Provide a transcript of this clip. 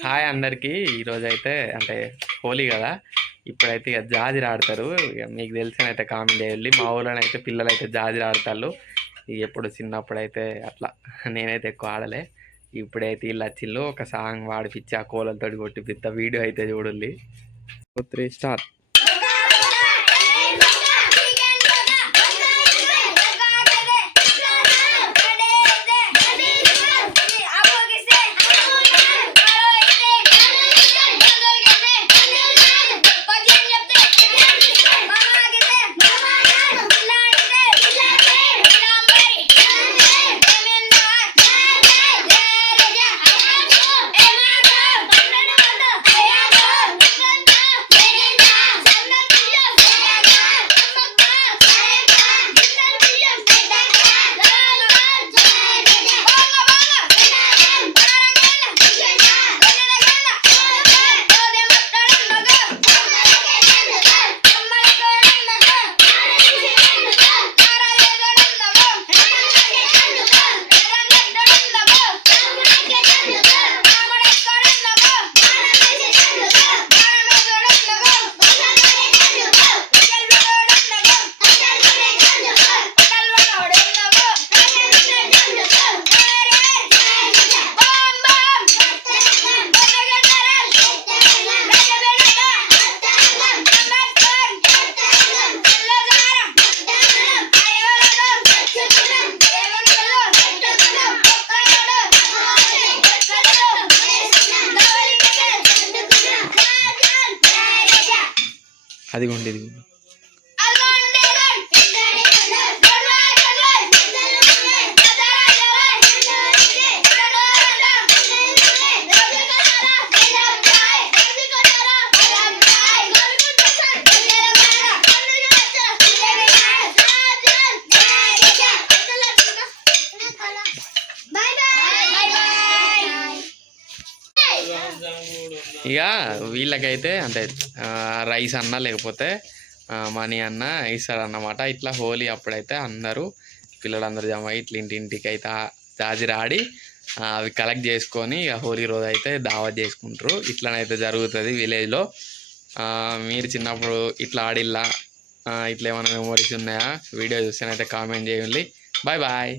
Hi అందరికీ. ఈరోజైతే అంటే హోలీ కదా. ఇప్పుడైతే ఇక జాజిరి ఆడతారు. ఇక మీకు తెలిసినైతే కామెంట్ చేయాలి. మా ఊళ్ళోనైతే పిల్లలైతే జాజిరి ఆడతారు. ఇక ఎప్పుడు చిన్నప్పుడైతే అట్లా నేనైతే ఎక్కువ ఆడలే. ఇప్పుడైతే వీళ్ళు వచ్చిళ్ళు ఒక సాంగ్ పాడిపిచ్చి ఆ కోలలతో కొట్టిపిత్త వీడియో అయితే చూడండి. 3 స్టార్ట్. అదిగోండి ఇది ఇక వీళ్ళకైతే అంటే రైస్ అన్న లేకపోతే మనీ అన్న ఇస్తారన్నమాట. ఇట్లా హోలీ అప్పుడైతే అందరూ పిల్లలందరూ జమ అయ్యి ఇట్లా ఇంటింటికి అయితే జాజిరి ఆడి అవి కలెక్ట్ చేసుకొని ఇక హోలీ రోజు అయితే దావత్ చేసుకుంటారు. ఇట్లనైతే జరుగుతుంది విలేజ్లో. మీరు చిన్నప్పుడు ఇట్లా ఆడిల్లా, ఇట్లా ఏమైనా మెమోరీస్ ఉన్నాయా? వీడియో చూస్తేనైతే కామెంట్ చేయండి. Bye bye.